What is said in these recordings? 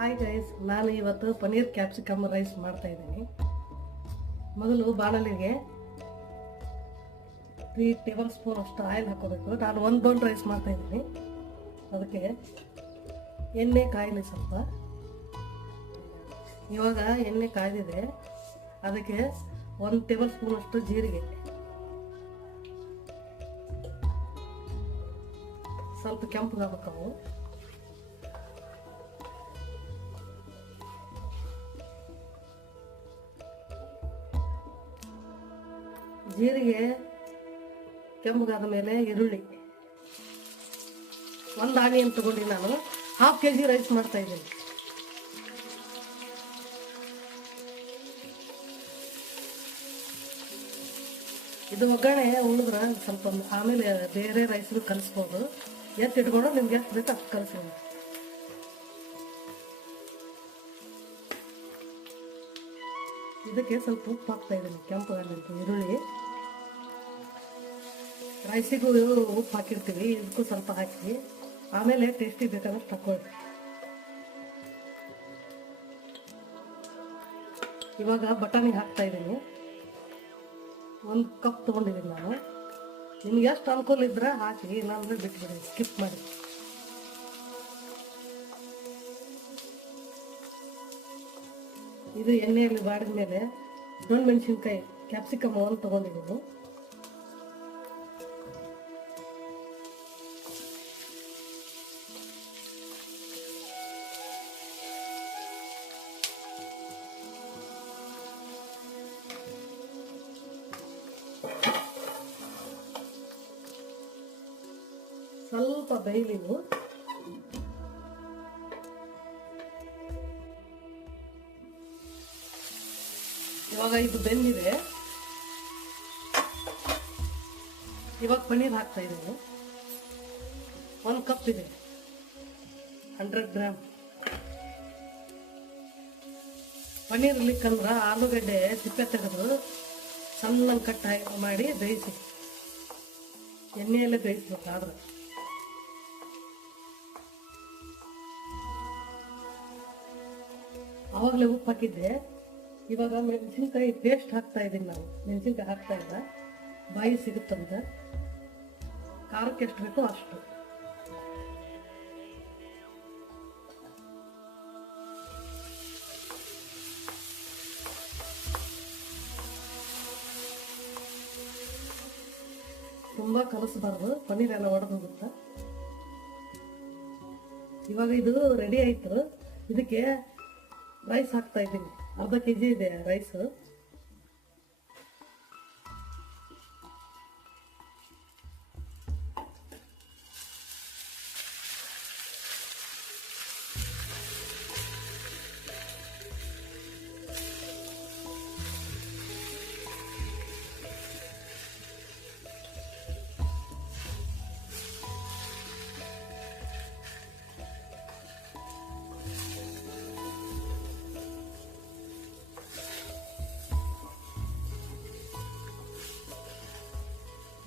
Hi guys, ನಾನು ಇವತ್ತು paneer capsicum rice ಮಾಡ್ತಾ ಇದ್ದೀನಿ. ಮೊದಲು ಬಾಣಲಿಗೆ 3 ಟೇಬಲ್ ಸ್ಪೂನ್ ಅಷ್ಟು ಆಯಿಲ್ ಹಾಕೋಬೇಕು. ನಾನು 1 ಬೌಲ್ ರೈಸ್ ಮಾಡ್ತಾ ಇದ್ದೀನಿ. ಅದಕ್ಕೆ ಎಣ್ಣೆ ಕಾಯಲಿ ಸ್ವಲ್ಪ. ಇವಾಗ ಎಣ್ಣೆ ಕಾಯ್ದಿದೆ, ಅದಕ್ಕೆ 1 ಟೇಬಲ್ ಸ್ಪೂನ್ ಅಷ್ಟು ಜೀರಿಗೆ, ಸ್ವಲ್ಪ ಕೆಂಪಗಾಗಬೇಕು. ಜೀರಿಗೆ ಕೆಂಪಗಾದ ಮೇಲೆ ಈರುಳ್ಳಿ, 1 ಆನಿಯನ್ ತಗೊಂಡು ನಾನು 1/2 kg ರೈಸ್ ಮಾಡ್ತಾ ಇದ್ದೀನಿ. ಇದು ಒಗ್ಗರಣೆ ಉಳಿದ್ರೆ ಸ್ವಲ್ಪ ಆಮೇಲೆ ಬೇರೆ ರೈಸ್ಗಳು ಕಲಿಸ್ಬೋದು. ಎತ್ತಿಟ್ಕೊಂಡು ನಿಮ್ಗೆ ಎಷ್ಟು ಬೇಕು ಅಷ್ಟು ಕಲಿಸ್ಬೋದು. ಇದಕ್ಕೆ ಸ್ವಲ್ಪ ಉಪ್ಪು ಹಾಕ್ತಾ ಇದ್ದೀನಿ, ಕೆಂಪಗಾಗಂತ ಈರುಳ್ಳಿ. ರೈಸಿಗೂ ಉಪ್ಪು ಹಾಕಿರ್ತೀವಿ, ಇದಕ್ಕೂ ಸ್ವಲ್ಪ ಹಾಕಿ ಆಮೇಲೆ ಟೇಸ್ಟಿಗೆ ಬೇಕಾದ್ರೆ ತಗೊಳ್ಳಿ. ಇವಾಗ ಬಟಾಣಿ ಹಾಕ್ತಾ ಇದ್ದೀನಿ. 1 ಕಪ್ ತೊಗೊಂಡಿದ್ದೀನಿ ನಾನು. ನಿಮ್ಗೆ ಎಷ್ಟು ಅನುಕೂಲ ಇದ್ರೆ ಹಾಕಿ, ಇಲ್ಲಾಂದ್ರೆ ಬಿಟ್ಬಿಡಿ, ಸ್ಕಿಪ್ ಮಾಡಿ. ಇದು ಎಣ್ಣೆಯಲ್ಲಿ ಬಾಡಿದ ಮೇಲೆ ದೊಣ್ಣೆ ಮೆಣಸಿನ್ಕಾಯಿ ಕ್ಯಾಪ್ಸಿಕಮ್ 1 ತೊಗೊಂಡಿದ್ದೀನಿ. ಸ್ವಲ್ಪ ಬೇಯಲಿವು. ಇವಾಗ ಇದು ಬೆಂದಿದೆ. ಇವಾಗ ಪನ್ನೀರ್ ಹಾಕ್ತಾ ಇದ್ದೀನಿ. 1 ಕಪ್ ಇದೆ, 100 ಗ್ರಾಮ್. ಪನ್ನೀರ್ ಇರ್ಲಿಕ್ಕಂದ್ರೆ ಆಲೂಗಡ್ಡೆ ಸಿಪ್ಪೆ ತೆಗೆದು ಸಣ್ಣ ಕಟ್ ಮಾಡಿ ಬೇಯಿಸಿ, ಎಣ್ಣೆಯಲ್ಲೇ ಬೇಯಿಸ್ಬೇಕು. ಆದ್ರೆ ಆವಾಗಲೇ ಉಪ್ಪು ಹಾಕಿದ್ದೆ. ಇವಾಗ ಮೆಣಸಿನ್ಕಾಯಿ ಪೇಸ್ಟ್ ಹಾಕ್ತಾ ಇದ್ದೀನಿ. ನಾವು ಮೆಣಸಿನ್ಕಾಯಿ ಹಾಕ್ತಾ ಇಲ್ಲ, ಬಾಯಿ ಸಿಗುತ್ತಂತ. ಖಾರಕ್ಕೆ ಎಷ್ಟು ಬೇಕೋ ಅಷ್ಟು. ತುಂಬಾ ಕಲಸಬಾರ್ದು, ಪನ್ನೀರ್ ಎಲ್ಲ ಒಡೆದು ಹೋಗುತ್ತೆ. ಇವಾಗ ಇದು ರೆಡಿ ಆಯ್ತು. ಇದಕ್ಕೆ ರೈಸ್ ಹಾಕ್ತಾ ಇದ್ದೀನಿ. 1/2 kg ಇದೆ ರೈಸ್.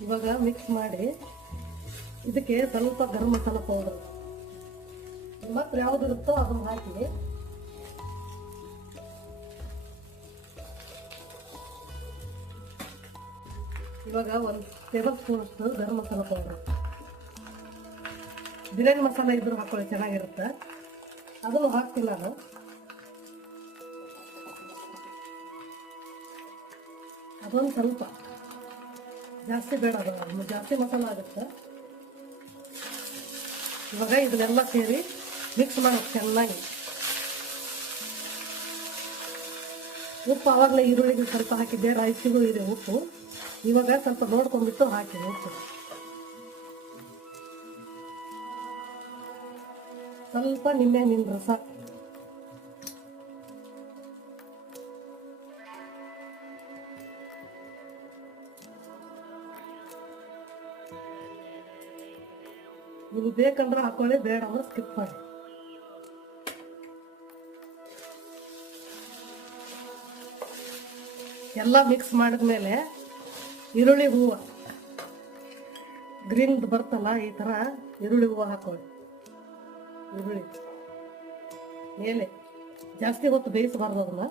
ಇವಾಗ ಮಿಕ್ಸ್ ಮಾಡಿ ಇದಕ್ಕೆ ಸ್ವಲ್ಪ ಗರಂ ಮಸಾಲ ಪೌಡರ್ ಮತ್ತೆ ಯಾವ್ದು ಇರುತ್ತೋ ಅದನ್ನು ಹಾಕಿ. ಇವಾಗ 1 ಟೇಬಲ್ ಸ್ಪೂನ್ ಅಷ್ಟು ಗರಂ ಮಸಾಲ ಪೌಡರ್. ಬಿರಿಯಾನಿ ಮಸಾಲ ಇದ್ರೂ ಹಾಕೊಳ್ಳಿ, ಚೆನ್ನಾಗಿರುತ್ತೆ. ಅದನ್ನು ಹಾಕ್ತಿಲ್ಲ ನಾನು. ಅದೊಂದು ಸ್ವಲ್ಪ ಜಾಸ್ತಿ ಬೇಡ, ಅದು ಜಾಸ್ತಿ ಮಸಾಲ ಆಗುತ್ತೆ. ಇವಾಗ ಇದನ್ನೆಲ್ಲ ಸೇರಿ ಮಿಕ್ಸ್ ಮಾಡೋದು ಚೆನ್ನಾಗಿ. ಉಪ್ಪು ಆವಾಗಲೇ ಈರುಳ್ಳಿಗೆ ಸ್ವಲ್ಪ ಹಾಕಿದ್ದೆ, ರೈಸಿಗೂ ಇದೆ ಉಪ್ಪು. ಇವಾಗ ಸ್ವಲ್ಪ ನೋಡ್ಕೊಂಡ್ಬಿಟ್ಟು ಹಾಕಿ ಉಪ್ಪು. ಸ್ವಲ್ಪ ನಿಂಬೆಹಣ್ಣಿನ ರಸ, ನೀವು ಬೇಕಂದ್ರೆ ಹಾಕೊಳ್ಳಿ, ಬೇಡ ಅಂದ್ರೆ ಸ್ಕಿಪ್ ಮಾಡಿ. ಎಲ್ಲ ಮಿಕ್ಸ್ ಮಾಡಿದ್ಮೇಲೆ ಈರುಳ್ಳಿ ಹೂವು ಗ್ರೀನ್ ಬರ್ತಲ್ಲ, ಈ ಥರ ಈರುಳ್ಳಿ ಹೂವು ಹಾಕೊಳ್ಳಿ. ಈರುಳ್ಳಿ ಮೇಲೆ ಜಾಸ್ತಿ ಹೊತ್ತು ಬೇಯಿಸಬಾರ್ದು ಅದನ್ನ.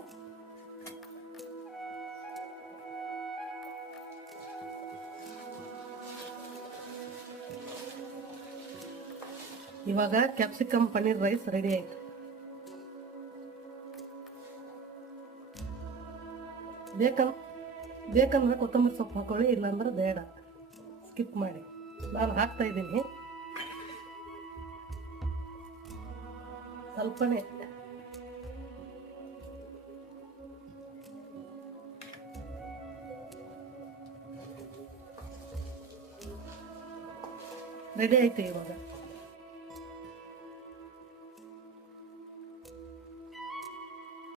ಇವಾಗ ಕ್ಯಾಪ್ಸಿಕಮ್ ಪನ್ನೀರ್ ರೈಸ್ ರೆಡಿ ಆಯ್ತು. ಬೇಕಂದ್ರೆ ಕೊತ್ತಂಬರಿ ಸೊಪ್ಪು ಹಾಕೊಳ್ಳಿ, ಇಲ್ಲಾಂದ್ರೆ ಬೇಡ, ಸ್ಕಿಪ್ ಮಾಡಿ. ನಾನು ಹಾಕ್ತಾ ಇದ್ದೀನಿ ಸ್ವಲ್ಪನೇ. ರೆಡಿ ಆಯ್ತು ಇವಾಗ.